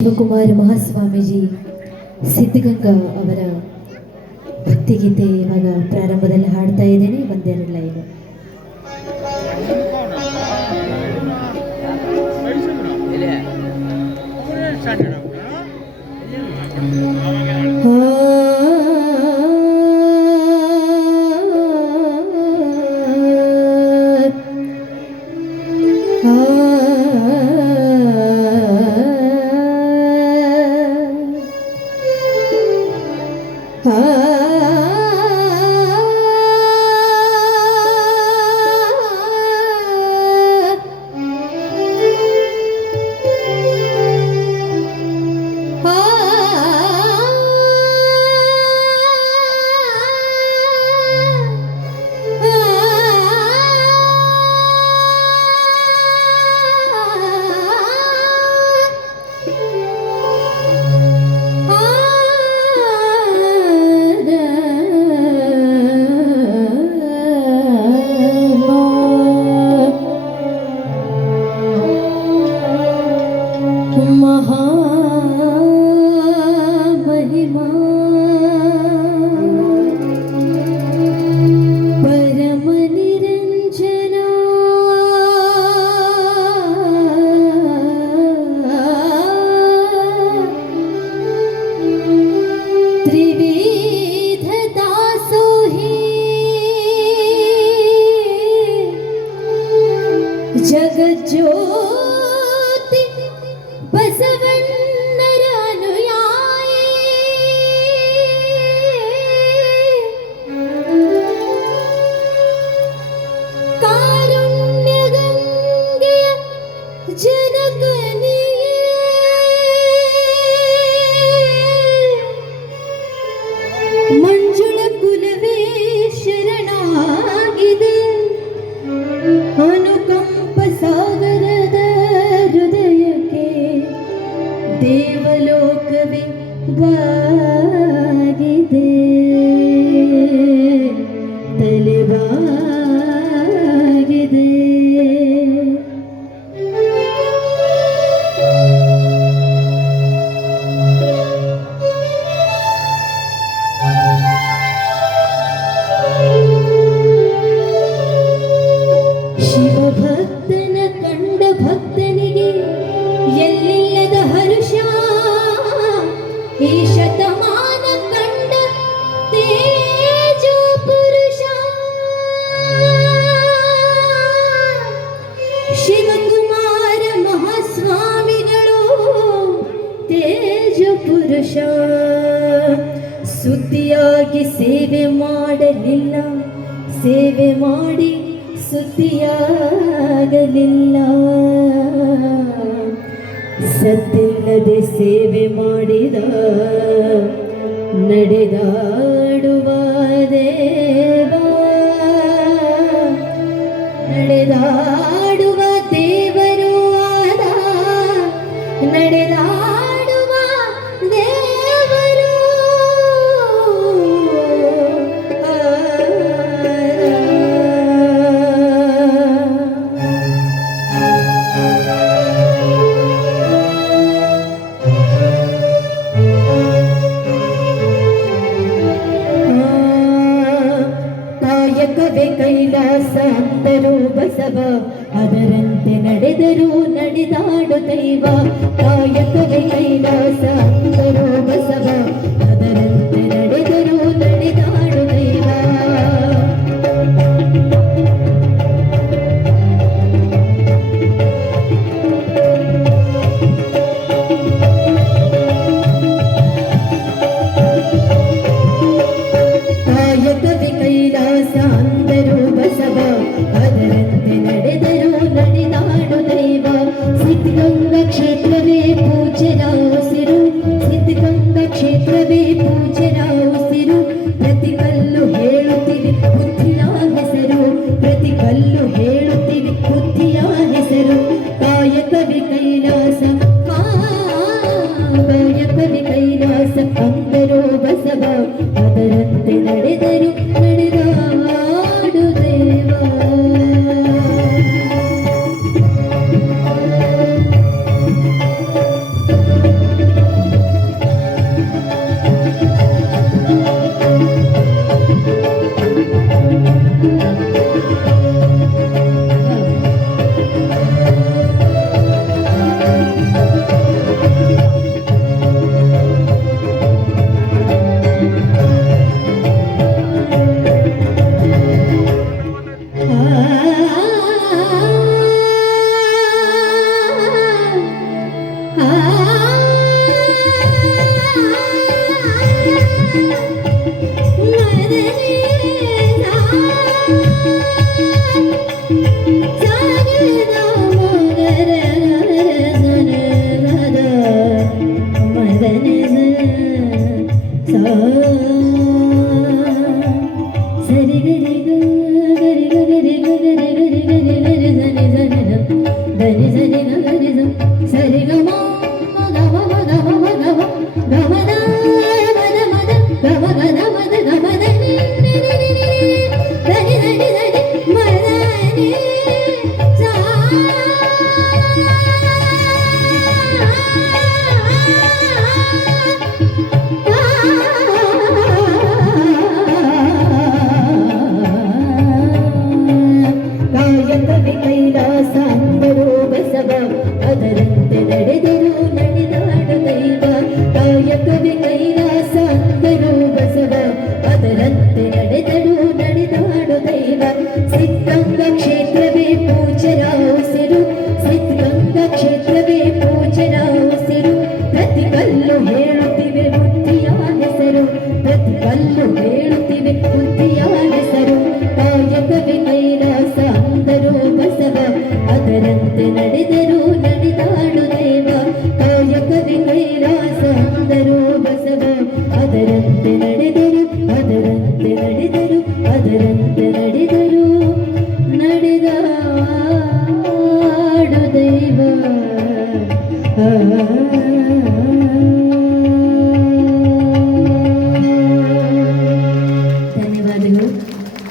ಶಿವಕುಮಾರ ಮಹಾಸ್ವಾಮೀಜಿ ಸಿದ್ಧಗಂಗಾ ಅವರ ಭಕ್ತಿಗೀತೆ ಇವಾಗ ಪ್ರಾರಂಭದಲ್ಲಿ ಹಾಡ್ತಾ ಇದ್ದೇನೆ. ಒಂದೆರಡು ಲೈನು. ಜಗಜ್ಯೋತಿ ಬಸವಣ್ಣರ ಅನುಯಾಯಿ ಕಾರುಣ್ಯ ಗಂಗೆಯ ಜನಕನಿಯೇ ಮಂಜುಳ ಕುಲವೇ ಶರಣಾಗಿದೆ. ಅನುಕಂಪ ಸಾಗರದ ಹೃದಯಕ್ಕೆ ದೇವಲೋಕವೇ ಬಾಗಿದೆ. ತಲೆಬಾಗಿದೆ. ಶಿವಭಕ್ತನ ಕಂಡ ಭಕ್ತನಿಗೆ ಎಲ್ಲಿಲ್ಲದ ಹರುಷ, ಈ ಶತಮಾನ ಕಂಡ ತೇಜೋ ಪುರುಷ ಶಿವಕುಮಾರ ಮಹಾಸ್ವಾಮಿಗಳು ತೇಜೋ ಪುರುಷ. ಸುದ್ದಿಯಾಗಿ ಸೇವೆ ಮಾಡಲಿಲ್ಲ, ಸೇವೆ ಮಾಡಿ ಸುದ್ದಿಯಾಗಲಿಲ್ಲ. ಸದ್ದಿಲ್ಲದೆ ಸೇವೆ ಮಾಡಿದ ನಡೆದಾಡುವ ದೇವ, ನಡೆದಾಡುವ ದೇವರು ಆದ, ನಡೆದಾಡುವ ದೇವರು. ಕಾಯಕವೇ ಕೈಲಾಸ ಅಂದರು ಬಸವ, ಅದರಂತೆ ನಡೆದರು ನಡೆದಾಡು ದೈವ. ಕಾಯಕವೇ ಕೈಲಾಸ ಅಂದರು ಬಸವ, ಅದರಂತೆ ನಡೆದರು ನಡೆದಾಡು ದೈವ. ಕಾಯಕವೇ ಕೈಲಾಸ ಅಂದರು ಬಸವ, ಅದರಂತೆ ನಡೆದರು ನಡೆದಾಡು ದೈವ. ಸಿದ್ಧಗಂಗಾ ಕ್ಷೇತ್ರವೇ ಪೂಜ್ಯರ ಕಲ್ಲು ಹೇಳುತ್ತಿವೆ ಬುದ್ಧಿಯ ಹೆಸರು. ಕಾಯಕವೇ ಕೈಲಾಸ ಅಂದರು ಬಸವ, ಅದರಂತೆ ನಡೆದರು ನಡೆದಾಡು ದೇವ. ಕಾಯಕವೇ ಕೈಲಾಸ ಅಂದರು ಬಸವ, ಅದರಂತೆ ನಡೆದರು ಅದರಂತೆ ನಡೆದರು ಅದರಂತೆ ನಡೆದರು ನಡೆದಾಡು ದೈವ.